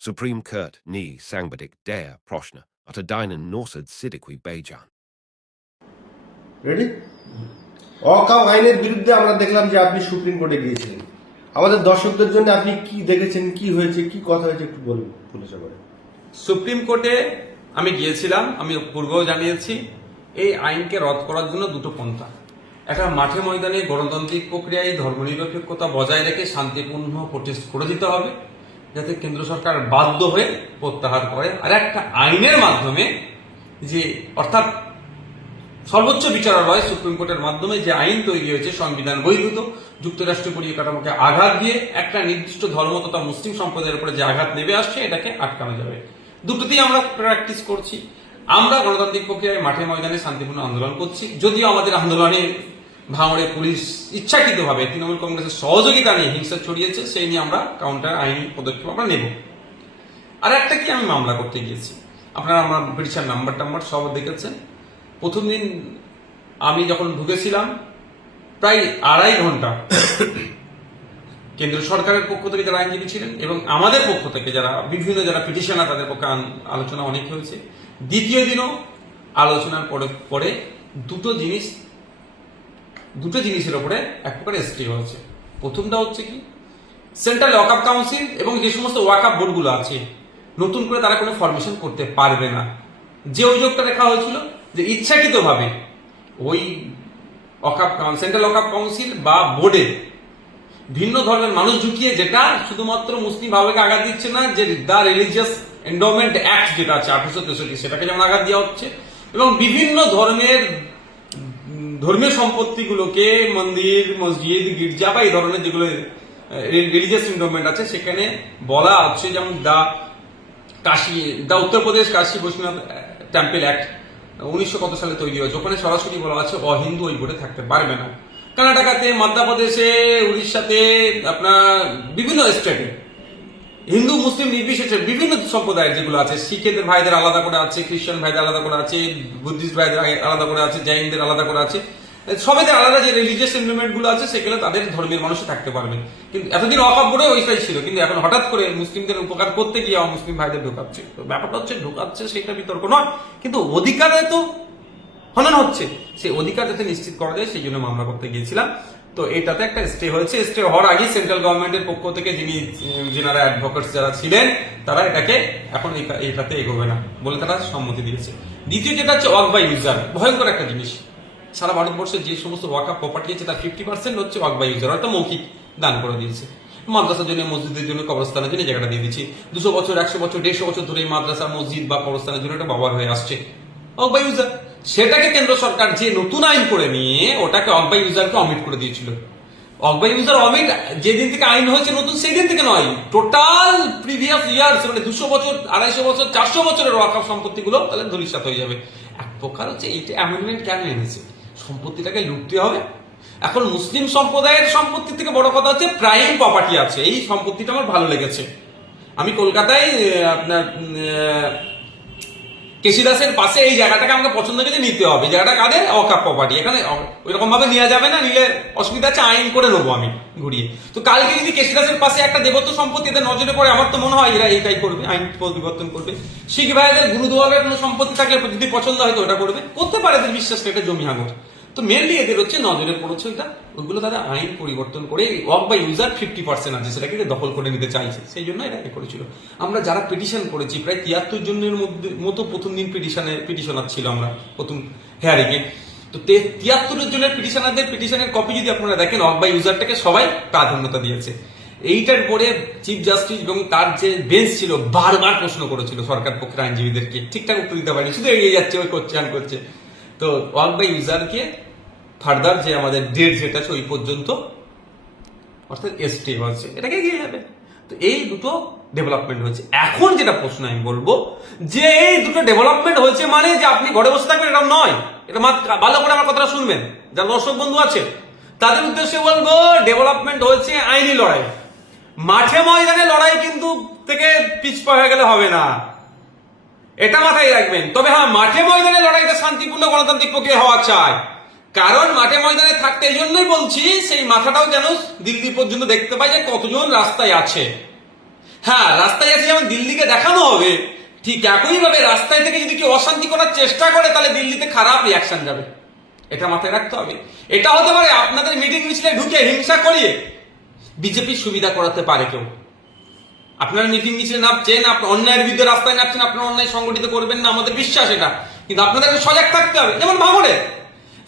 Supreme Court ni sangbadik dare proshna at a dinen norsad sidikwi bejan. Ready? Wake up আইনের বিরুদ্ধে আমরা দেখলাম যে আপনি সুপ্রিম কোর্টে গিয়েছিলেন। আমাদের দর্শকদের জন্য আপনি কি দেখেছেন, কি হয়েছে, কি কথা হয়েছে একটু বলুন পুলিশ করে। সুপ্রিম কোর্টে আমি গিয়েছিলাম, আমি পূর্বেও জানিয়েছি এই আইনকে রদ করার জন্য দুটো পন্থা। একটা মাঠে ময়দানে গণতান্ত্রিক প্রক্রিয়ায় ধর্মনিরপেক্ষতা বজায় রেখে শান্তিপূর্ণ প্রোটেস্ট করে দিতে হবে, যাতে কেন্দ্র সরকার বাধ্য হয়ে প্রত্যাহার করে। আর একটা আইনের মাধ্যমে যে অর্থাৎ সর্বোচ্চ বিচারালয় সুপ্রিম কোর্টের মাধ্যমে যে আইন তৈরি হয়েছে সংবিধান বহির্ভূত, যুক্তরাষ্ট্রীয় পরিকাঠামোকে আঘাত দিয়ে একটা নির্দিষ্ট ধর্ম তথা মুসলিম সম্প্রদায়ের উপরে যে আঘাত নেমে আসছে এটাকে আটকানো যাবে। দুটোতেই আমরা প্র্যাকটিস করছি। আমরা গণতান্ত্রিক প্রক্রিয়ায় মাঠে ময়দানে শান্তিপূর্ণ আন্দোলন করছি, যদিও আমাদের আন্দোলনে ভাঙড়ে পুলিশ ইচ্ছাকৃতভাবে তৃণমূল কংগ্রেসের সহযোগিতা নিয়ে হিংসা ছড়িয়েছে, সেই নিয়ে আমরা কাউন্টার আইনি পদক্ষেপ আমরা নেব। আর একটা কি, আমি মামলা করতে গিয়েছি, আপনারা আমার পিটিশন নাম্বার সব দেখেছেন। প্রথম দিন আমি যখন ঢুকেছিলাম প্রায় 2.5 ঘন্টা কেন্দ্র সরকারের পক্ষ থেকে যারা আইনজীবী ছিলেন এবং আমাদের পক্ষ থেকে যারা বিভিন্ন যারা পিটিশনার তাদের পক্ষে আলোচনা অনেক হয়েছে। দ্বিতীয় দিনও আলোচনার পরে দুটো জিনিসের উপরে এক প্রকার স্টে হয়েছে। প্রথমটা হচ্ছে কি, সেন্ট্রাল ওয়াকআপ কাউন্সিল এবং যে সমস্ত ওয়াকআপ বোর্ডগুলো আছে নতুন করে তারা কোনো ফরমেশন করতে পারবে না। যে অভিযোগটা দেখা হয়েছিল যে ইচ্ছাকৃতভাবে ওই সেন্ট্রাল ওয়াকআপ কাউন্সিল বা বোর্ডে ভিন্ন ধর্মের মানুষ ঢুকিয়ে, যেটা শুধুমাত্র মুসলিম ভাবেকে আঘাত দিচ্ছে না, যে দ্য রিলিজিয়াস এন্ডোমেন্ট অ্যাক্ট যেটা আছে 1863 সেটাকে যেমন আঘাত দেওয়া হচ্ছে, এবং বিভিন্ন ধর্মীয় সম্পত্তিগুলোকে মন্দির, মসজিদ, গির্জা বা এই ধরনের যেগুলো রিলিজিয়াস এন্ডোমেন্ট আছে সেখানে বলা হচ্ছে, যেমন দ্য উত্তরপ্রদেশ কাশী বৈষ্ণব টেম্পল অ্যাক্ট 1900 কত সালে তৈরি হয়েছে, ওখানে সরাসরি বলা আছে অহিন্দু ওই বোর্ডে থাকতে পারবে না। কর্ণাটকাতে, মধ্যপ্রদেশে, উড়িষ্যাতে, আপনার বিভিন্ন স্টেটে হিন্দু মুসলিম নির্বিশেষে বিভিন্ন সম্প্রদায়ের যেগুলো আছে, শিখেদের ভাইদের আলাদা করে আছে, খ্রিস্টান ভাইদের আলাদা করে আছে, বুদ্ধিস্ট ভাইদের আলাদা করে আছে, জৈনদের আলাদা করে আছে, সবাইদের আলাদা যে রিলিজিয়াস এন্ডোমেন্ট গুলো আছে সেগুলো তাদের ধর্মের মানুষ থাকতে পারবে। কিন্তু এতদিন ওয়াকআপ বোর্ডে ওইটাই ছিল, কিন্তু এখন হঠাৎ করে মুসলিমদের উপকার করতে গিয়ে মুসলিম ভাইদের ঢোকাচ্ছে। তো ব্যাপারটা হচ্ছে ঢোকাচ্ছে সেটা বিতর্ক নয়, কিন্তু অধিকারে তো হনন হচ্ছে, সেই অধিকার যাতে নিশ্চিত করা যায় সেই জন্য মামলা করতে গিয়েছিলাম। তো এটাতে একটা স্টে হয়েছে। স্টে হওয়ার আগে সেন্ট্রাল গভর্নমেন্টের পক্ষ থেকে যারা অ্যাডভোকেটস যারা ছিলেন তারা এটাকে এখন এটাতে এগোবে না বলে তারা সম্মতি দিয়েছে। দ্বিতীয় যেটা হচ্ছে ওয়াক বাই ইউজার, ভয়ঙ্কর একটা জিনিস। সারা ভারতবর্ষে যে সমস্ত ওয়াকআপ প্রপার্টি আছে তার 50% হচ্ছে ওয়াক বাই ইউজার, একটা মৌখিক দান করে দিয়েছে। মাদ্রাসার জন্য, মসজিদের জন্য, কবরস্থানের জন্য জায়গাটা দিয়ে দিচ্ছি। 200 বছর, 100 বছর, 150 বছর ধরে মাদ্রাসা, মসজিদ বা কবরস্থানের জন্য একটা ব্যবহার হয়ে আসছে ওয়াক বাই ইউজার। সেটাকে কেন্দ্র সরকার যে নতুন আইন করে নিয়ে ওটাকে ওয়াক বাই ইউজারকে অমিট করে দিয়েছিল। ওয়াক বাই ইউজার অমিট যেদিন থেকে আইন হয়েছে নতুন, সেই দিন থেকে নয়, টোটাল প্রিভিয়াস ইয়ার্স, মানে 200 বছর, 250 বছর, 400 বছরের ওয়াকআপ সম্পত্তিগুলো তাহলে ধূলিসাৎ হয়ে যাবে। এক প্রকার হচ্ছে এইটা অ্যামেন্ডমেন্ট কেন এনেছে, সম্পত্তিটাকে লুটতে হবে। এখন মুসলিম সম্প্রদায়ের সম্পত্তি থেকে বড় কথা হচ্ছে প্রাইম প্রপার্টি আছে, এই সম্পত্তিটা আমার ভালো লেগেছে। আমি কলকাতায় আপনার কেশিদাসের পাশে এই জায়গাটাকে আমাকে পছন্দ করে নিতে হবে। জায়গাটা কাদের? ওয়াকআপ প্রপার্টি। এখানে ওইরকম ভাবে নেওয়া যাবে না, নিলে অসুবিধা আছে, আইন করে নেবো আমি ঘুরিয়ে। তো কালকে যদি কেশিদাসের পাশে একটা দেবত্ব সম্পত্তি এদের নজরে পড়ে, আমার তো মনে হয় এরা এইটাই করবে, আইন পরিবর্তন করবে। শিখ ভাইদের গুরুদুয়ারের কোনো সম্পত্তি থাকলে যদি পছন্দ হয় তো ওটা করতে পারে, এদের বিশ্বাস এটা জমি হাঙর। তো মেনলি এদের হচ্ছে নজরে পড়েছে ওইটা, ওইগুলো তাদের আইন পরিবর্তন করে ওয়াক বাই ইউজার 50% আছে সেটাকে দখল করে নিতে চাইছে, সেই জন্য এটা করেছিল। আমরা যারা পিটিশন করেছি প্রায় 73 জনের মতো প্রথম দিন পিটিশনার ছিল আমরা প্রথম হেয়ারিং এ। তো 73 জনের পিটিশনের কপি যদি আপনারা দেখেন, ওয়াক বাই ইউজারটাকে সবাই প্রাধান্যতা দিয়েছে। এইটার পরে চিফ জাস্টিস এবং তার যে বেঞ্চ ছিল বারবার প্রশ্ন করেছিল সরকার পক্ষের আইনজীবীদেরকে, ঠিকঠাক উত্তর দিতে পারেনি, শুধু এড়িয়ে যাচ্ছে, ওই করছে। তো ওয়াক বাই ইউজারকে ফার্দার যে আমাদের ডেট যেটা আছে ওই পর্যন্ত অর্থাৎ স্টে হচ্ছে, এটাকে এগিয়ে যাবে। তো এই দুটো ডেভেলপমেন্ট হয়েছে। এখন যেটা প্রশ্ন আমি বলবো যে এই দুটো ডেভেলপমেন্ট হয়েছে মানে যে আপনি ঘরে বসে থাকবেন এরকম নয়। এটা ভালো করে আমার কথাটা শুনবেন, যারা দর্শক বন্ধু আছে তাদের উদ্দেশ্যে বলবো, ডেভেলপমেন্ট হয়েছে আইনি লড়াই। মাঠে ময়দানে লড়াই কিন্তু থেকে পিছপা হয়ে গেলে হবে না, এটা মাথায় রাখবেন। তবে হ্যাঁ, মাঠে ময়দানে লড়াইটা শান্তিপূর্ণ গণতান্ত্রিক প্রক্রিয়া হওয়া চাই। কারণ মাঠে ময়দানে থাকতে এই জন্যই বলছি, সেই মাথাটাও যেন দিল্লি পর্যন্ত দেখতে পাই যে কতজন রাস্তায় আছে। হ্যাঁ, রাস্তায় আছে, যেমন দিল্লিকে হবে, ঠিক একইভাবে রাস্তায় থেকে যদি কেউ অশান্তি করার চেষ্টা করে তাহলে দিল্লিতে খারাপ রিয়াকশন যাবে। এটা মাথায় রাখতে হবে। এটা হতে পারে আপনাদের মিটিং মিছিলে ঢুকে হিংসা করিয়ে বিজেপির সুবিধা করাতে পারে কেউ। আপনারা মিটিং মিছিলে নামছেন, আপনার অন্যায়ের বিরুদ্ধে রাস্তায় নামছেন, আপনার অন্যায় সংগঠিত করবেন না, আমাদের বিশ্বাস এটা, কিন্তু আপনাদেরকে সজাগ থাকতে হবে। যেমন ভাঙড়ে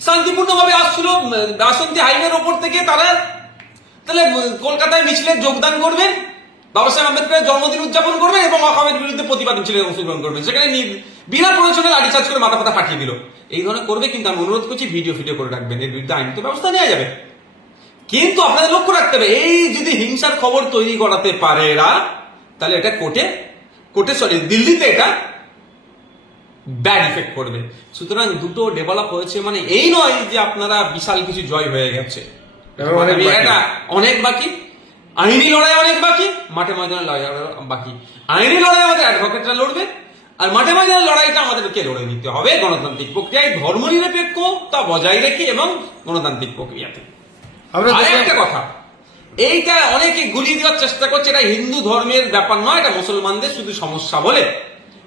শান্তিপূর্ণভাবে আসছিল বাসন্তী হাইওয়ের ওপর থেকে, তারা তাহলে কলকাতায় মিছিলে যোগদান করবেন, বাবা সাহেব আম্বেদকরের জন্মদিন উদযাপন করবেন এবং অকামের বিরুদ্ধে প্রতিবাদ মিছিলে অংশগ্রহণ করবেন। সেখানে বিনা প্রয়োজনে লাঠিচার্জ করে মাথা ফাটা ফাটিয়ে দিল, এই ধরনের করবে। কিন্তু আমি অনুরোধ করছি ভিডিও করে রাখবেন, এর বিরুদ্ধে আইনত ব্যবস্থা নেওয়া যাবে। কিন্তু আপনাদের লক্ষ্য রাখতে হবে, এই যদি হিংসার খবর তৈরি করাতে পারে এরা, তাহলে এটা দিল্লিতে এটা ব্যাড ইফেক্ট করবে। সুতরাং দুটো ডেভেলপ হয়েছে, মানে এই নয় যে আপনারা বিশাল কিছু জয় হয়ে গেছে, এটা অনেক বাকি। আইনি লড়াই অনেক বাকি, মাঠে ময়দানের লড়াই বাকি। আইনি লড়াই আমাদের অ্যাডভোকেটরা লড়বে, আর মাঠে ময়দানের লড়াইটা আমাদেরকে লড়ে নিতে হবে গণতান্ত্রিক প্রক্রিয়ায়, ধর্মনিরপেক্ষতা বজায় রেখে এবং গণতান্ত্রিক প্রক্রিয়াতে। একটা কথা, এইটা অনেকে গুলিয়ে দেওয়ার চেষ্টা করছে, এটা হিন্দু ধর্মের ব্যাপার নয়, এটা মুসলমানদের শুধু সমস্যা বলে।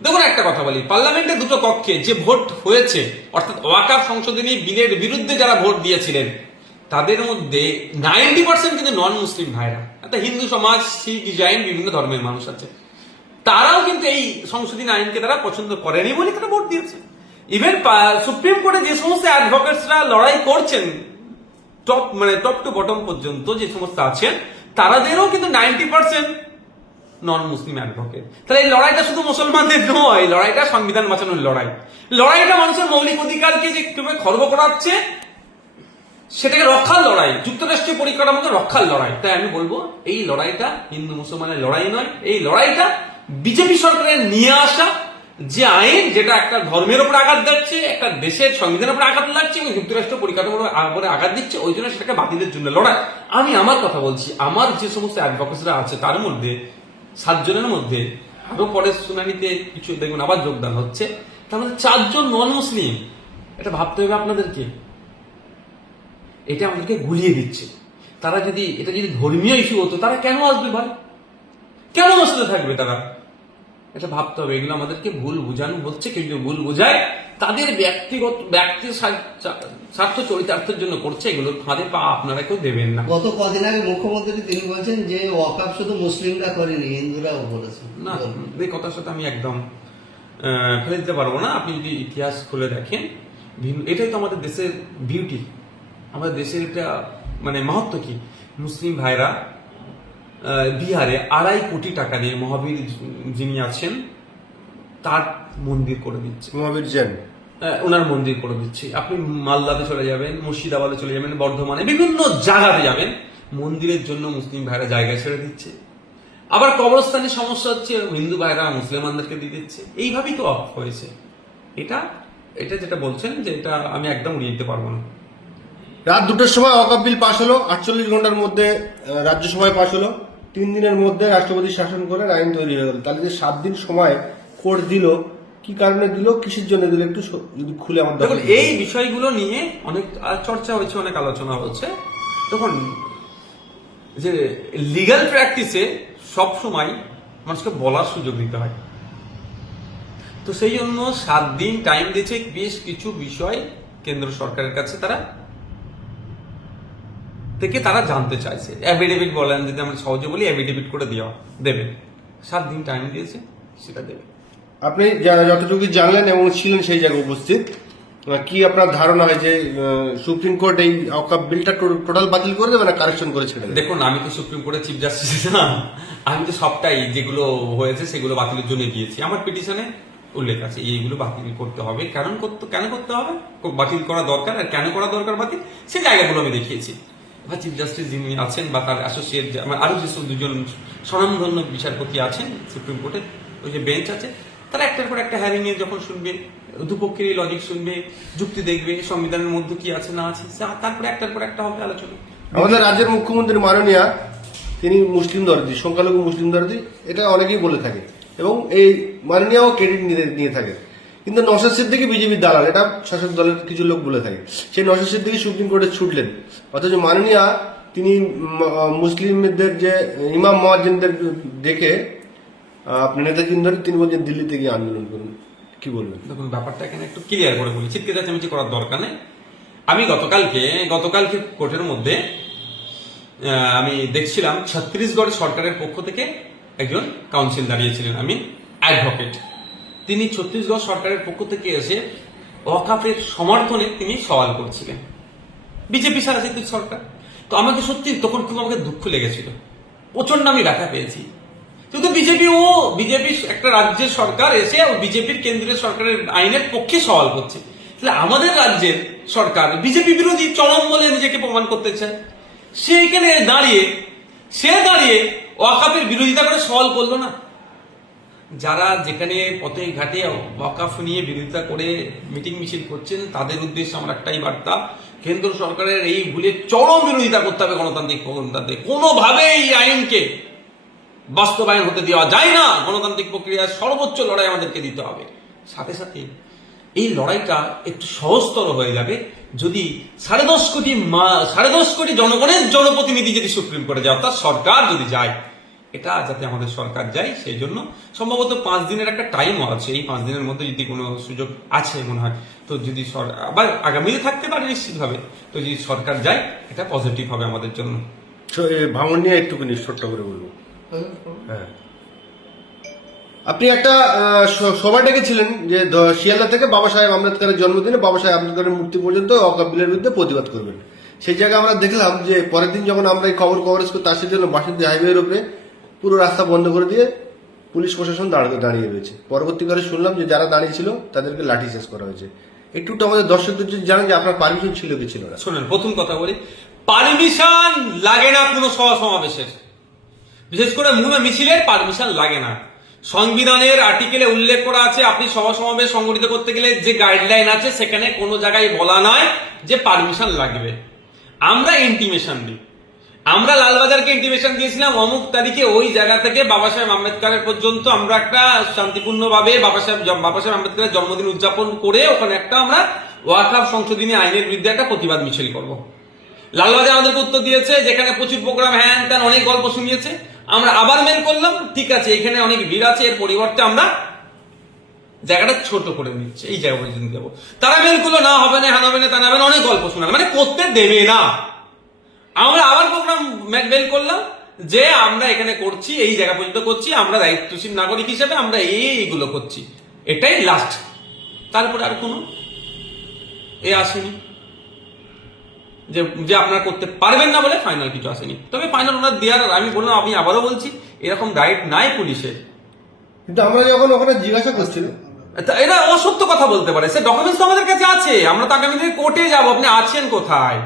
দেখুন একটা কথা বলি, পার্লামেন্টে দুটো কক্ষে যে ভোট হয়েছে, অর্থাৎ ওয়াকাফ সংশোধনী বিলের বিরুদ্ধে যারা ভোট দিয়েছিলেন তাদের মধ্যে 90% কিন্তু নন মুসলিম ভাইরা, একটা হিন্দু সমাজ, শিখ, জৈন, বিভিন্ন ধর্মের মানুষ আছে, তারাও কিন্তু এই সংশোধনী আইনকে তারা পছন্দ করেনি বলে তারা ভোট দিয়েছে। ইভেন সুপ্রিম কোর্টে যে সমস্ত অ্যাডভোকেটসরা লড়াই করছেন টপ টু বটম পর্যন্ত যে সমস্ত আছেন, তাদেরও কিন্তু 90% নন মুসলিম অ্যাডভোকেট। তাহলে এই লড়াইটা শুধু মুসলমানদের নয়, লড়াইটা সংবিধান বাঁচানোর লড়াই, লড়াইটা মানুষের মৌলিক অধিকারকে যে কিভাবে খর্ব করাচ্ছে সেটাকে রক্ষার লড়াই, যুক্তরাষ্ট্রীয় পরিকাঠামোকে রক্ষার লড়াই। তাই আমি বলবো এই লড়াইটা হিন্দু মুসলমানের লড়াই নয়, এই লড়াইটা বিজেপি সরকারের নিয়ে আসা যে আইন, যেটা একটা ধর্মের উপর আঘাত দিচ্ছে, একটা দেশের সংবিধানের উপর আঘাত লাগছে এবং যুক্তরাষ্ট্র পরিকাঠামোর উপরে আঘাত দিচ্ছে, ওই জন্য সেটাকে বাতিলের জন্য লড়াই। আমি আমার কথা বলছি, আমার যে সমস্ত অ্যাডভোকেটসরা আছে তার মধ্যে 7 জনের মধ্যে আরো পরের শুনানিতে কিছু দেখুন আবার যোগদান হচ্ছে, তার মধ্যে 4 জন নন মুসলিম। এটা ভাবতে হবে আপনাদেরকে, এটা আমাদেরকে গুলিয়ে দিচ্ছে। এটা যদি ধর্মীয় ইস্যু হতো তারা কেন আসবে ভাই, কেন মসজিদে থাকবে তারা? এটা ভাবতে হবে। এগুলো আমাদেরকে ভুল বোঝানো হচ্ছে, কেউ যদি ভুল বোঝায় তাদের ব্যক্তি স্বার্থ চরিতার্থের জন্য করছে, এগুলো ফাঁদে পা আপনারা কেউ দেবেন না। গত কদিন আগে মুখ্যমন্ত্রী তিনি বলছেন যে ওয়াকাফ শুধু মুসলিমরা করেনি, হিন্দুরাও করেছে। না, এই কথার সাথে আমি একদম ফেলে দিতে পারবো না। আপনি যদি ইতিহাস খুলে দেখেন, এটাই তো আমাদের দেশের বিউটি, আমাদের দেশের এটা মানে মাহাত্ম কি। মুসলিম ভাইরা বিহারে 2.5 কোটি টাকা দিয়ে মহাবীর যিনি আছেন তার মন্দির করে দিচ্ছে, মহাবীর জৈন ওনার মন্দির করে দিচ্ছে। আপনি মালদাতে চলে যাবেন, মুর্শিদাবাদে চলে যাবেন, বর্ধমানে বিভিন্ন জায়গাতে যাবেন, মন্দিরের জন্য মুসলিম ভাইরা জায়গা ছেড়ে দিচ্ছে। আবার কবরস্থানের সমস্যা হচ্ছে, হিন্দু ভাইরা মুসলমানদেরকে দিয়ে দিচ্ছে। এইভাবেই তো অফ হয়েছে। এটা যেটা বলছেন যে এটা আমি একদম উড়িয়ে দিতে পারবো না। রাত 2টার সময় ওয়াকফ বিল পাশ হলো, 48 ঘন্টার মধ্যে রাজ্যসভায় পাশ হলো, 3 দিনের মধ্যে রাষ্ট্রপতি শাসন করে আইন তৈরি হয়ে গেল। তাহলে যে 7 দিন সময় কোর্ট দিল, কি কারণে দিল, কিসের জন্য দিল, একটু যদি খুলে আমার দেখুন। এই বিষয়গুলো নিয়ে অনেক চর্চা হয়েছে, অনেক আলোচনা হচ্ছে। তখন যে লিগ্যাল প্র্যাকটিসে সব সময় মানুষকে বলার সুযোগ দিতে হয়, তো সেই জন্য 7 দিন টাইম দিয়েছে। বেশ কিছু বিষয় কেন্দ্র সরকারের কাছে তারা জানতে চাইছে। অ্যাফিডেভিট বলেন, যদি আমরা সহজে বলি, অ্যাফিডেভিট করে দেবে। 7 দিন টাইম দিয়েছে, সেটা দেবে। আপনি যতটুকু জানলেন এবং ছিলেন সেই জায়গায় উপস্থিত, কি আপনার ধারণা হয় যে সুপ্রিম কোর্ট এই ওয়াকফ বিলটা টোটাল বাতিল করে দেবে না কারেকশন করে ছেড়ে দেবে? দেখুন, আমি তো সুপ্রিম কোর্টের চিফ জাস্টিস না, আমি তো সবটাই যেগুলো হয়েছে সেগুলো বাতিলের জন্য গিয়েছি। আমার পিটিশনে উল্লেখ আছে এইগুলো বাতিল করতে হবে। কেন করতে হবে, বাতিল করা দরকার, আর কেন করা দরকার বাতিল, সেই জায়গাগুলো আমি দেখিয়েছি। বা চিফ জাস্টিস যিনি আছেন বা তার অ্যাসোসিয়েট, আরো যেসব 2জন স্বনামধন্য বিচারপতি আছেন সুপ্রিম কোর্টের, ওই যে বেঞ্চ আছে, তারা একটার পর একটা হ্যারিং এ যখন শুনবে, দুপক্ষেরই লজিক শুনবে, যুক্তি দেখবে, সংবিধানের মধ্যে কি আছে না আছে, তারপরে একটার পর একটা হবে আলোচনা। আমাদের রাজ্যের মুখ্যমন্ত্রী মাননীয়া, তিনি মুসলিম দরদি, সংখ্যালঘু মুসলিম দরদি, এটা অনেকেই বলে থাকে এবং এই মাননীয়াও ক্রেডিট নিয়ে থাকে। কিন্তু নওশাদ সিদ্দিকী বিজেপির দালাল, এটা শাসক দলের কিছু লোক বলে থাকে। সেই নওশাদ সিদ্দিকী সুপ্রিম কোর্টে ছুটলেন, অথচ মাননীয়া তিনি মুসলিমদের যে ইমাম মুয়াজ্জিনদের ডেকে আপনার নেতা চিন্তারি তিনি বলছেন দিল্লিতে গিয়ে আন্দোলন করুন, কি বলবেন? দেখুন, ব্যাপারটা এখানে একটু ক্লিয়ার করে বলি, চিৎকে চেঁচামেচি করার দরকার নেই। আমি গতকালকে কোর্টের মধ্যে আমি দেখছিলাম ছত্তিশগড় সরকারের পক্ষ থেকে একজন কাউন্সিল দাঁড়িয়েছিলেন, আমি অ্যাডভোকেট। তিনি ছত্তিশগড় সরকারের পক্ষ থেকে এসে ওয়াকাফের সমর্থনে তিনি সওয়াল করছিলেন, বিজেপি শাসিত সরকার। তো আমাকে সত্যি তখন খুব আমাকে দুঃখ লেগেছিল, প্রচন্ড আমি ব্যথা পেয়েছি। শুধু বিজেপি একটা রাজ্যের সরকার এসে বিজেপির কেন্দ্রীয় সরকারের আইনের পক্ষে সওয়াল করছে, তাহলে আমাদের রাজ্যের সরকার বিজেপি বিরোধী চরম বলে নিজেকে প্রমাণ করতে চায়। সেইখানে দাঁড়িয়ে ওয়াকাফের বিরোধিতা করে সওয়াল করলো না। যারা যেখানে পথে ঘাটে ওয়াকাফ নিয়ে বিরোধিতা করে মিটিং মিছিল করছেন, তাদের উদ্দেশ্যে আমার একটাই বার্তা, কেন্দ্র সরকারের এই ভুলে চরম বিরোধিতা করতে হবে গণতান্ত্রিক প্রক্রিয়াতে। কোনোভাবে এই আইনকে বাস্তবায়ন হতে দেওয়া যায় না। গণতান্ত্রিক প্রক্রিয়ার সর্বোচ্চ লড়াই আমাদেরকে দিতে হবে। সাথে সাথে এই লড়াইটা একটু সহজতর হয়ে যাবে যদি 10.5 কোটি জনগণের জনপ্রতিনিধি যদি সুপ্রিম কোর্টে যায়, অর্থাৎ সরকার যদি যায়, এটা যাতে আমাদের সরকার যায়, সেই জন্য সম্ভবত 5 দিনের একটা টাইম আছে। এই 5 দিনের মধ্যে যদি কোনো সুযোগ আছে মনে হয়, তো যদি আবার আগামীতে থাকতে পারে নিশ্চিতভাবে, তো যদি সরকার যায়, এটা পজিটিভ হবে আমাদের জন্য। ভাঙন নিয়ে একটুখানি ছোট্ট করে বলবো। হ্যাঁ, আপনি একটা সভা ডেকেছিলেন যে শিয়ালদা থেকে বাবা সাহেব আম্বেদকরের জন্মদিনে বাবা সাহেব আম্বেদকরের মূর্তি পর্যন্ত ওয়াকফ বিলের বিরুদ্ধে প্রতিবাদ করবেন। সেই জায়গায় আমরা দেখলাম যে পরের দিন যখন আমরা এই খবর কভারেজ করি, তার জন্য বাসন্তী হাইওয়ের উপরে পুরো রাস্তা বন্ধ করে দিয়ে পুলিশ প্রশাসন দাঁড়িয়ে রয়েছে। পরবর্তীকালে শুনলাম যে যারা দাঁড়িয়ে ছিল তাদেরকে লাঠিচার্জ করা হয়েছে। একটু আমাদের দর্শকদের যদি জানেন যে আপনার পারমিশন ছিল কি ছিল না? শোনেন, প্রথম কথা বলি, পারমিশন লাগে না কোনো সমাবেশের, বিশেষ করে মুভে মিছিলের পারমিশন লাগে না। সংবিধানের আর্টিকেলে উল্লেখ করা আছে, আপনি সমাবেশ সংগঠিত করতে গেলে যে গাইডলাইন আছে, সেখানে কোনো জায়গায় বলা নয় যে পারমিশন লাগবে। আমরা ইন্টিমেশন দিই। আমরা লালবাজারকে ইন্টিমেশন দিয়েছিলাম অমুক তারিখে ওই জায়গা থেকে বাবা সাহেব আম্বেদকরের পর্যন্ত আমরা একটা শান্তিপূর্ণভাবে বাবা সাহেব আম্বেদকরের জন্মদিন উদযাপন করে ওখানে একটা আমরা ওয়াকফ সংশোধনী আইনের বিরুদ্ধে একটা প্রতিবাদ মিছিল করব। লালবাজার আমাদেরকে উত্তর দিয়েছে, যেখানে প্রচুর প্রোগ্রাম, হ্যান ত্যান অনেক গল্প শুনিয়েছে। আমরা আবার মেল করলাম, ঠিক আছে এখানে অনেক ভিড় আছে, এর পরিবর্তে আমরা জায়গাটা ছোট করে নিচ্ছে, এই জায়গা পর্যন্ত যাবো। তারা মেল করলো, না হবে না, হ্যান হবে না, তা হবে না, অনেক গল্প শোনাবে, মানে করতে দেবে না। আমরা আবার প্রোগ্রাম মেল করলাম যে আমরা এখানে করছি, এই জায়গা পর্যন্ত করছি, আমরা দায়িত্বশীল নাগরিক হিসেবে আমরা এইগুলো করছি, এটাই লাস্ট। তারপরে আর কোনো আসেনি যে আপনারা করতে পারবেন না বলে ফাইনাল কিছু আসেনি। তবে ফাইনাল ওনার দেওয়ার, আমি বললাম, আমি আবারও বলছি, এরকম রাইট নাই পুলিশের। কিন্তু আমরা যখন ওখানে জিজ্ঞাসা করছিলাম, এটা অসত্য কথা বলতে পারে, সে ডকুমেন্টস তো আমাদের কাছে আছে। আমরা তো আগামী দিনে কোর্টে যাবো, আপনি আছেন কোথায়?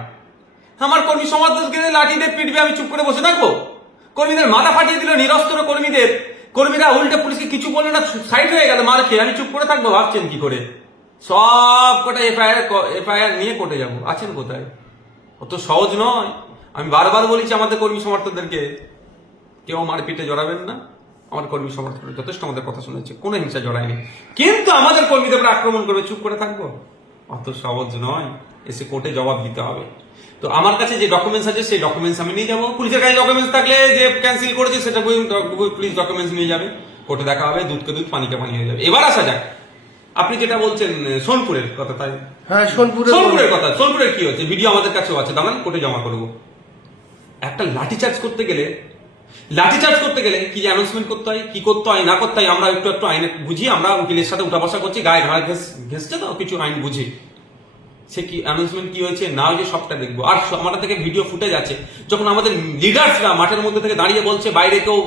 আমার কর্মী সমাজকে লাঠি দিয়ে পিটবে, আমি চুপ করে বসে থাকবো? কর্মীদের মাথা ফাটিয়ে দিল নিরস্ত্র কর্মীরা উল্টে পুলিশকে কিছু বললো না, সাইড হয়ে গেল মার খেয়ে, আমি চুপ করে থাকবো? ভাবছেন কি করে? সব কটা এফআইআর নিয়ে কোর্টে যাবো, আছেন কোথায়? অত সহজ নয়। আমি বারবার বলেছি আমাদের কর্মী সমর্থকদেরকে, কেউ মারপিটে জড়াবেন না। আমার কর্মী সমর্থকরা যথেষ্ট আমাদের কথা শুনেছে, কোনো হিংসা জড়ায়নি। কিন্তু আমাদের কর্মীদের উপর আক্রমণ করবে, চুপ করে থাকবো? অত সহজ নয়, এসে কোর্টে জবাব দিতে হবে। তো আমার কাছে যে ডকুমেন্টস আছে সেই ডকুমেন্টস আমি নিয়ে যাবো। পুলিশের কাছে ডকুমেন্টস থাকলে যে ক্যান্সেল করেছে সেটা পুলিশ ডকুমেন্টস নিয়ে যাবে, কোর্টে দেখা হবে, দুধকে দুধ পানিকে পানি হয়ে যাবে। এবার আসা যাক, আপনি যেটা বলছেন সোনপুরের কথা, তাই? হ্যাঁ, সোনপুরের কথা। সোনপুরের কি হচ্ছে? ভিডিও আমাদের কাছেও আছে, দাঁড়ান কোর্টে জমা করবো। একটা লাঠিচার্জ করতে গেলে কি অ্যানাউন্সমেন্ট করতে হয়, কি করতে হয় না করতে হয়, আমরা একটু আইনে বুঝি। আমরা উকিলের সাথে উঠা বসা করছি, গায়ে ঘাড় ঘেসছে তো কিছু আইন বুঝি। সে কি অ্যানাউন্সমেন্ট কি হয়েছে না হয়েছে সবটা দেখবো। আর আমাদের থেকে ভিডিও ফুটেজ আছে, যখন আমাদের লিডার্সরা মাঠের মধ্যে থেকে দাঁড়িয়ে বলছে বাইরে কেউ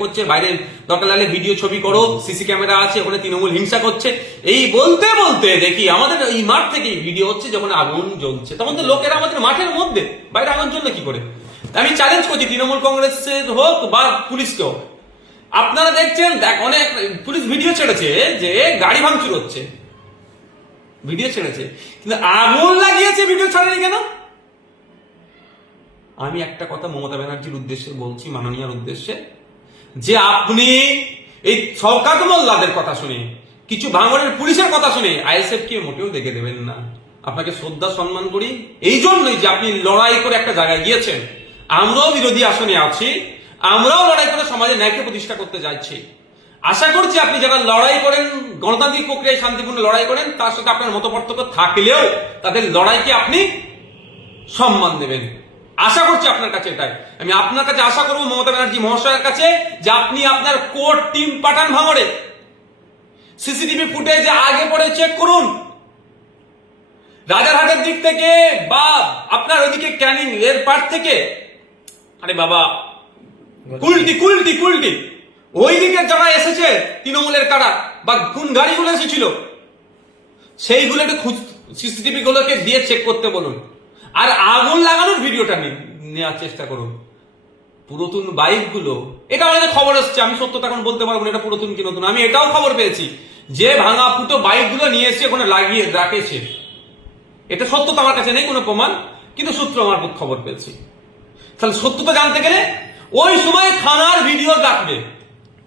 করছে, বাইরে দরকার লাগলে ভিডিও ছবি করো, সিসি ক্যামেরা আছে, ওখানে তৃণমূল হিংসা করছে, এই বলতে দেখি আমাদের এই মাঠ থেকে ভিডিও হচ্ছে যখন আগুন জ্বলছে, তখন তো লোকেরা আমাদের মাঠের মধ্যে, বাইরে আগুন জ্বললে কি করে? আমি চ্যালেঞ্জ করছি তৃণমূল কংগ্রেসের হোক বা পুলিশকে হোক, আপনারা দেখছেন অনেক পুলিশ ভিডিও ছেড়েছে যে গাড়ি ভাঙচুর হচ্ছে, ভিডিও ছেড়েছে, কিন্তু আগুন লাগিয়েছে ভিডিও ছাড়েনি কেন? আমি একটা কথা মমতা ব্যানার্জির উদ্দেশ্যে বলছি, মাননীয়ার উদ্দেশ্যে, যে আপনি এই শওকত মোল্লাদের কথা শুনে, কিছু ভাঙড়ের পুলিশের কথা শুনে আইএসএফ কে মোটেও দেখে দেবেন না। আপনাকে শ্রদ্ধা সম্মান করি এই জন্যই যে আপনি লড়াই করে একটা জায়গায় গিয়েছেন। আমরাও বিরোধী আসনে আছি, আমরাও লড়াই করে সমাজে ন্যায়কে প্রতিষ্ঠা করতে যাচ্ছি। আশা করছি আপনি যারা লড়াই করেন, গণতান্ত্রিক প্রক্রিয়ায় শান্তিপূর্ণ লড়াই করেন, তার সাথে আপনার মতপার্থক্য থাকলেও তাদের লড়াইকে আপনি সম্মান দেবেন। আশা করছি আপনার কাছে এটাই। আমি আপনার কাছে আশা করবো মমতা ব্যানার্জি মহাশয়ের কাছে যে আপনি আপনার কোর টিম পাঠান ভাঙড়ে, সিসিটিভি ফুটেজ আগে পরে চেক করুন, রাজারহাটের দিক থেকে বা আপনার ওইদিকে ক্যানিং এর পার থেকে, আরে বাবা কুলটি কুলটি কুলটি ওইদিকে যারা এসেছে তৃণমূলের কারা বা কোন গাড়িগুলো এসেছিল সেইগুলো একটু সিসিটিভি গুলোকে দিয়ে চেক করতে বলুন, আর আগুন লাগানোর ভিডিওটা নেওয়ার চেষ্টা করুন। পুরাতন বাইকগুলো, এটা আমাদের খবর এসছে, আমি সত্যতা এখন বলতে পারবো না এটা পুরাতন কি নতুন। আমি এটাও খবর পেয়েছি যে ভাঙা ফুটো বাইকগুলো নিয়ে এসে ওখানে লাগিয়ে রাখেছে। এটা সত্যতা আমার কাছে নেই কোনো প্রমাণ, কিন্তু সূত্র মারফত খবর পেয়েছি। তাহলে সত্যতা জানতে গেলে ওই সময় থানার ভিডিও রাখবে।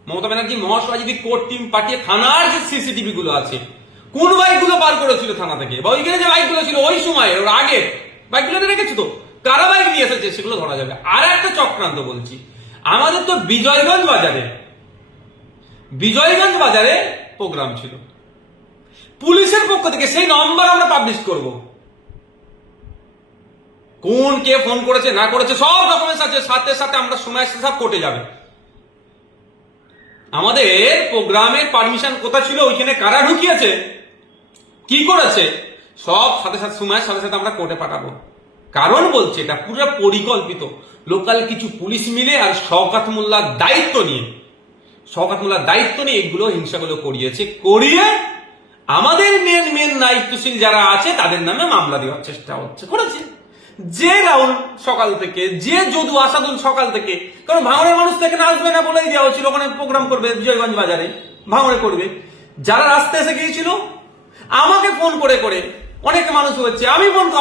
মমতা ব্যানার্জি মহাশয় যদি কোর্ট টিম পাঠিয়ে থানার যে সিসিটিভি গুলো আছে, কোন বাইকগুলো পার করেছিল থানা থেকে বা ওইখানে যে বাইকগুলো ছিল ওই সময় ওর আগে বাইকগুলো রেখেছে, তো কারা বাইক নিয়ে এসেছে সেগুলো ধরা যাবে। আর একটা চক্রান্ত বলছি, আমাদের তো বিজয়গঞ্জ বাজারে প্রোগ্রাম ছিল, পুলিশের পক্ষ থেকে সেই নম্বর আমরা পাবলিশ করব, কোন কে ফোন করেছে না করেছে সব ডকুমেন্টস আছে, সাথে সাথে আমরা সময় সব কোর্টে যাবে। আমাদের প্রোগ্রামের পারমিশন কোথায় ছিল, ওইখানে কারা ঢুকিয়েছে, কি করেছে, সব সাথে সাথে সময়ের সাথে সাথে আমরা কোর্টে পাঠাবো। কারণ বলছে এটা পুরো পরিকল্পিত, লোকাল কিছু পুলিশ মিলে আর শওকত মোল্লার দায়িত্ব নিয়ে এগুলো হিংসাগুলো করিয়ে আমাদের মেন দায়িত্বশীল যারা আছে তাদের নামে মামলা দেওয়ার চেষ্টা করেছে। যে রাহুল সকাল থেকে, যে যদু আসাদুল সকাল থেকে, কারণ ভাঙড়ের মানুষ থেকে আসবে না বলেই দেওয়া হচ্ছিল, ওখানে প্রোগ্রাম করবে বিজয়গঞ্জ বাজারে, ভাঙড়ে করবে। যারা রাস্তায় এসে গিয়েছিল আমাকে ফোন করে অনেক মানুষ হচ্ছে,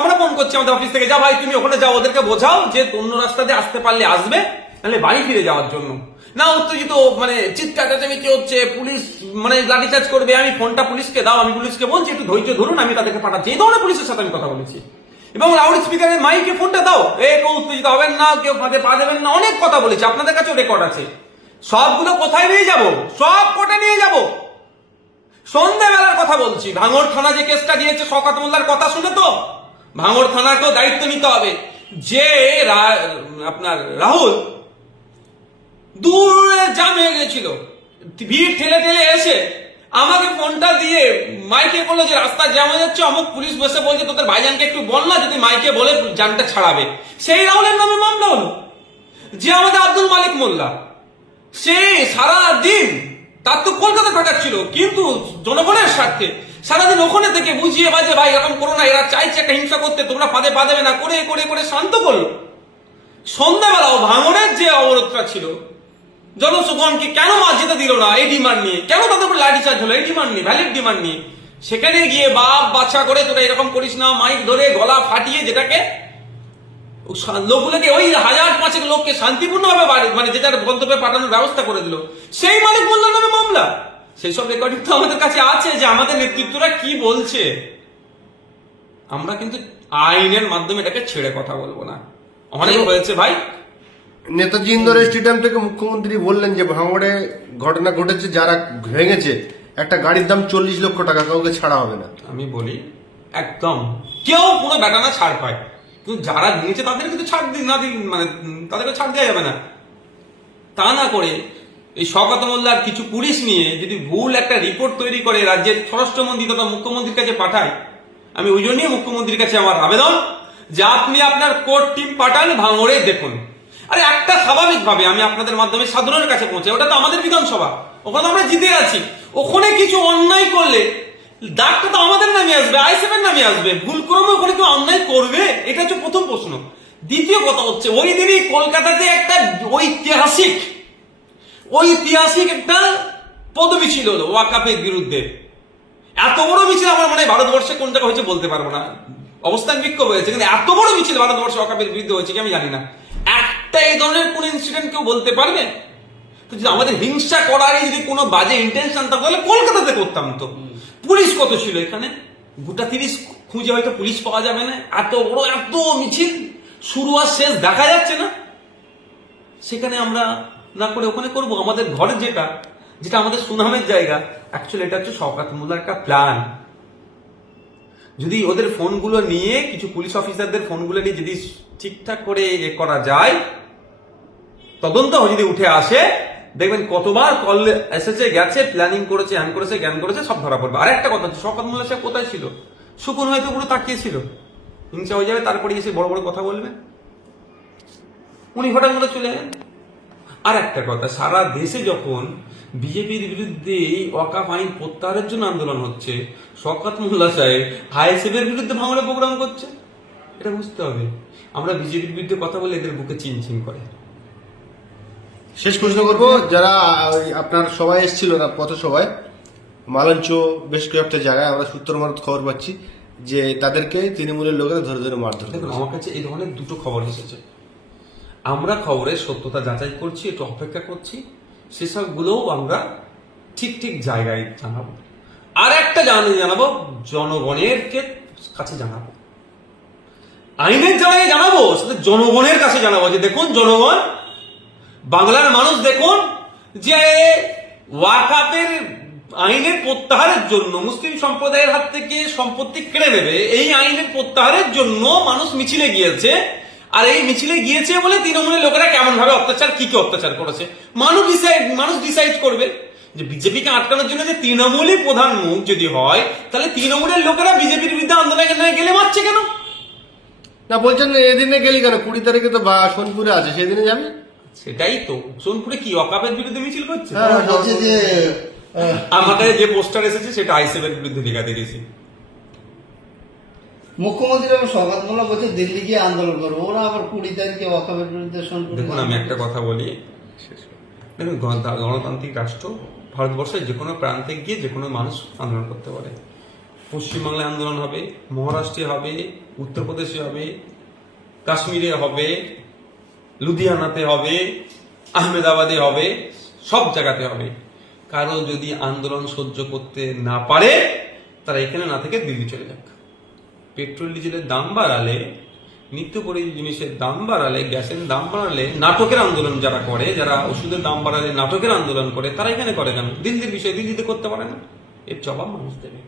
আমরা ফোন করছি আমাদের অফিস থেকে, যা ভাই তুমি ওখানে যাও, ওদেরকে বোঝাও যে অন্য রাস্তা দিয়ে আসতে পারলে আসবে, নাহলে বাড়ি ফিরে যাওয়ার জন্য না। উত্তেজিত মানে চিৎকার চেঁচামেচি হচ্ছে, পুলিশ মানে লাঠিচার্জ করবে। আমি ফোনটা পুলিশকে দাও, আমি পুলিশকে বলছি একটু ধৈর্য ধরুন, আমি তাদেরকে পাঠাচ্ছি। এই ধরনের পুলিশের সাথে আমি কথা বলেছি, এবং লাউড স্পিকারের মাইকে ফোনটা দাও, কেউ উত্তেজিত হবেন না, কেউ ফাঁদে পা দেবেন না, অনেক কথা বলেছি, আপনাদের কাছেও রেকর্ড আছে। সবগুলো কোথায় নিয়ে যাব, সব কোর্টে নিয়ে যাব। সন্ধ্যাবেলার কথা বলছি, ভাঙড় থানা যে কেসটা দিয়েছে শওকত মোল্লার কথা শুনে, তো ভাঙড় থানাকেও দায়িত্ব নিতে হবে যে আপনার রাহুল দূরে জাম হয়ে গেছিল, ভিড় ঠেলে এসে আমাকে ফোনটা দিয়ে মাইকে বললো যে রাস্তা জ্যাম হয়ে যাচ্ছে, অমুক পুলিশ বসে বলছে তোদের ভাইজানকে একটু বল না, যদি মাইকে বলে জানটা ছাড়াবে। সেই রাহুলের নামে মামলা হলো। যে আমাদের আব্দুল মালিক মোল্লা, সে সারা দিন তার তো কলকাতা কাটাচ্ছিল, কিন্তু জনগণের স্বার্থে সারাদিন ওখানে থেকে বুঝিয়ে বাজে ভাই এরকম করো না, এরা চাইছে একটা হিংসা করতে, তোমরা ফাঁদে পা দেবে না, করে শান্ত করলো। সন্ধ্যাবেলাও ভাঙড়ের যে অবরোধটা ছিল, জনসুগণকে কেন মাছ যেতে দিল না এই ডিমান্ড নিয়ে, কেন তাদের উপর লাঠিচার্জ হলো এই ডিমান্ড নিয়ে, ভ্যালিড ডিমান্ড নিয়ে, সেখানে গিয়ে বাপ বাচ্চা করে তোরা এরকম করিস না, মাইক ধরে গলা ফাটিয়ে যেটাকে লোকগুলোকে ওই 1000-5 লোককে শান্তিপূর্ণভাবে মানে যেটার গন্তব্যে পাঠানোর ব্যবস্থা করে দিল, সেই মালিক মোল্লার নামে মামলা। সেই সব রেকর্ডিং তো আমাদের কাছে আছে যে আমাদের নেতৃত্বরা কি বলছে। আমরা কিন্তু আইনের মাধ্যমে এটাকে ছেড়ে কথা বলবো না। অনেক হয়েছে ভাই। নেতাজি ইন্দোর স্টেডিয়াম থেকে মুখ্যমন্ত্রী বললেন যে ভাঙড়ে ঘটনা ঘটেছে, যারা ভেঙেছে একটা গাড়ির দাম 40 লক্ষ টাকা, কাউকে ছাড়া হবে না। আমি বলি একদম কেউ পুরো বেটানা ছাড় পায়, কিন্তু যারা ভেঙেছে তাদের কিন্তু ছাড় না দিন মানে তাদেরকে ছাড় দেওয়া যাবে না। তা না করে এই শওকত মোল্লার কিছু পুলিশ নিয়ে যদি ভুল একটা রিপোর্ট তৈরি করে রাজ্যের স্বরাষ্ট্রমন্ত্রী তথা মুখ্যমন্ত্রীর কাছে পাঠায়, আমি ওই জন্যই মুখ্যমন্ত্রীর কাছে আমার আবেদন যে আপনি আপনার কোর্ট টিম পাঠান, ভাঙড়ে দেখুন। আরে একটা স্বাভাবিকভাবে আমি আপনাদের মাধ্যমে সাধারণের কাছে পৌঁছাই, ওটা তো আমাদের বিধানসভা, ওখানে আমরা জিতে আছি। ওখানে কিছু অন্যায় করলে দাগটা তো আমাদের নামে আসবে, আইসিএফ এর নামে আসবে। ভুল ক্রমে ওখানে কেউ অন্যায় করবে, এটা হচ্ছে প্রথম প্রশ্ন। দ্বিতীয় কথা হচ্ছে ওই দিনই কলকাতাতে একটা ঐতিহাসিক একটা পদমিছিল হলো ওয়াকাফের বিরুদ্ধে। এত বড় মিছিল আমার মনে হয় ভারতবর্ষে কোন জায়গা হয়েছে বলতে পারবো না, অবস্থান বিক্ষোভ হয়েছে, কিন্তু এত বড় মিছিল ভারতবর্ষে ওয়াকাফের বিরুদ্ধে হয়েছে কি আমি জানি না। একটা এই ধরনের কোন ইনসিডেন্ট কেউ বলতে পারবে? তো যদি আমাদের হিংসা করারই যদি কোনো বাজে ইন্টেনশন থাকতো তাহলে কলকাতাতে করতাম। তো পুলিশ কত ছিল এখানে, গোটা 30 খুঁজে হয়তো পুলিশ পাওয়া যাবে না। এত বড় এত মিছিল, শুরু আর শেষ দেখা যাচ্ছে না। সেখানে আমরা না করে ওখানে করব। আমাদের ঘরে যেটা যেটা আমাদের সুনামের জায়গা, অ্যাকচুয়ালি এটা হচ্ছে শওকত মোল্লার একটা প্ল্যান। যদি ওদের ফোনগুলো নিয়ে, কিছু পুলিশ অফিসারদের ফোনগুলো নিয়ে যদি ঠিকঠাক করে করা যায়, তদন্ত যদি উঠে আসে, দেখবেন কতবার কল এসেছে, গেছে, প্ল্যানিং করেছে, হ্যান করেছে, জ্ঞান করেছে, সব ধরা পড়বে। আর একটা কথা হচ্ছে, শওকত মোল্লা সাহেব কোথায় ছিল? সুকুন হয়তো পুরো তাকিয়েছিল, হিংসা হয়ে যাবে, তারপরে এসে বড় বড় কথা বলবে, উনি হঠাৎ করে চলে যাবেন। আর একটা কথা, সারা দেশে যখন বিজেপির বিরুদ্ধে ওয়াকাফ আইন প্রত্যাহারের জন্য আন্দোলন হচ্ছে, শওকত মোল্লা সাহেব আইএসএফ এর বিরুদ্ধে ভাঙড়ে প্রোগ্রাম করছে। এটা বুঝতে হবে, আমরা বিজেপির বিরুদ্ধে কথা বলে এদের বুকে চিনচিন করে। শেষ প্রশ্ন করবো, যারা আপনার সবাই এসেছিল না পথসভায়, মালঞ্চ বেশ কয়েকটা জায়গায় আমরা সূত্র মারফত খবর পাচ্ছি যে তাদেরকে তৃণমূলের লোকেরা ধরে ধরে মারধর দেখুন, করেছে। আমার কাছে এই ধরনের দুটো খবর এসেছে, আমরা খবরের সত্যতা যাচাই করছি, একটু অপেক্ষা করছি, সেসবগুলোও আমরা ঠিক ঠিক জায়গায় জানাবো। আর একটা জানাবো, জনগণের কাছে জানাবো, আইনের জায়গায় জানাবো, সাথে জনগণের কাছে জানাবো যে দেখুন জনগণ, বাংলার মানুষ দেখুন, যে ওয়াকাফের আইনের প্রত্যাহারের জন্য, মুসলিম সম্প্রদায়ের হাত থেকে সম্পত্তি কেড়ে নেবে, এই আইনের প্রত্যাহারের জন্য মানুষ মিছিলে গিয়েছে। আর এই মিছিলে গিয়েছে বলে তৃণমূলের লোকেরা কেমন ভাবে অত্যাচার, কি কি অত্যাচার করেছে, মানুষ ডিসাইড করবে। যে বিজেপিকে আটকানোর জন্য যে তৃণমূলই প্রধান মুখ যদি হয়, তাহলে তৃণমূলের লোকেরা বিজেপির বিরুদ্ধে আন্দোলনে গেলে মারছে কেন? না বলছেন এদিনে গেলি কেন, 20 তারিখে তো সোনপুরে আছে, সেদিনে যাবি। সেটাই তো, সোনপুরে কি ওয়াকাফের বিরুদ্ধে মিছিল করছে? হ্যাঁ, বলছে যে আমাদের যে পোস্টার এসেছে সেটা আইএসএফ এর বিরুদ্ধে লেখা দেখেছি। মুখ্যমন্ত্রী এবং শওকত মোল্লা বলছে দিল্লি গিয়ে আন্দোলন করবো, ওরা আবার 20 তারিখে ওয়াকাফের বিরুদ্ধে সোনপুরে। দেখুন, আমি একটা কথা বলি, দেখুন, গণতান্ত্রিক রাষ্ট্র, ভারতবর্ষের যে কোনো প্রান্তে গিয়ে যে কোনো মানুষ আন্দোলন করতে পারে। পশ্চিমবাংলায় আন্দোলন হবে, মহারাষ্ট্রে হবে, উত্তরপ্রদেশে হবে, কাশ্মীরে হবে, লুধিয়ানাতে হবে, আহমেদাবাদে হবে, সব জায়গাতে হবে। কারো যদি আন্দোলন সহ্য করতে না পারে, তারা এখানে না থেকে দিল্লি চলে যাক। পেট্রোল ডিজেলের দাম বাড়ালে, নিত্য প্রয়োজনীয় জিনিসের দাম বাড়ালে, গ্যাসের দাম বাড়ালে, নাটকের আন্দোলন যারা করে, যারা ওষুধের দাম বাড়ালে নাটকের আন্দোলন করে, তারা এখানে করে কেন? দিল্লির বিষয় দিল্লিতে করতে পারে না, এর জবাব মানুষ দেবে।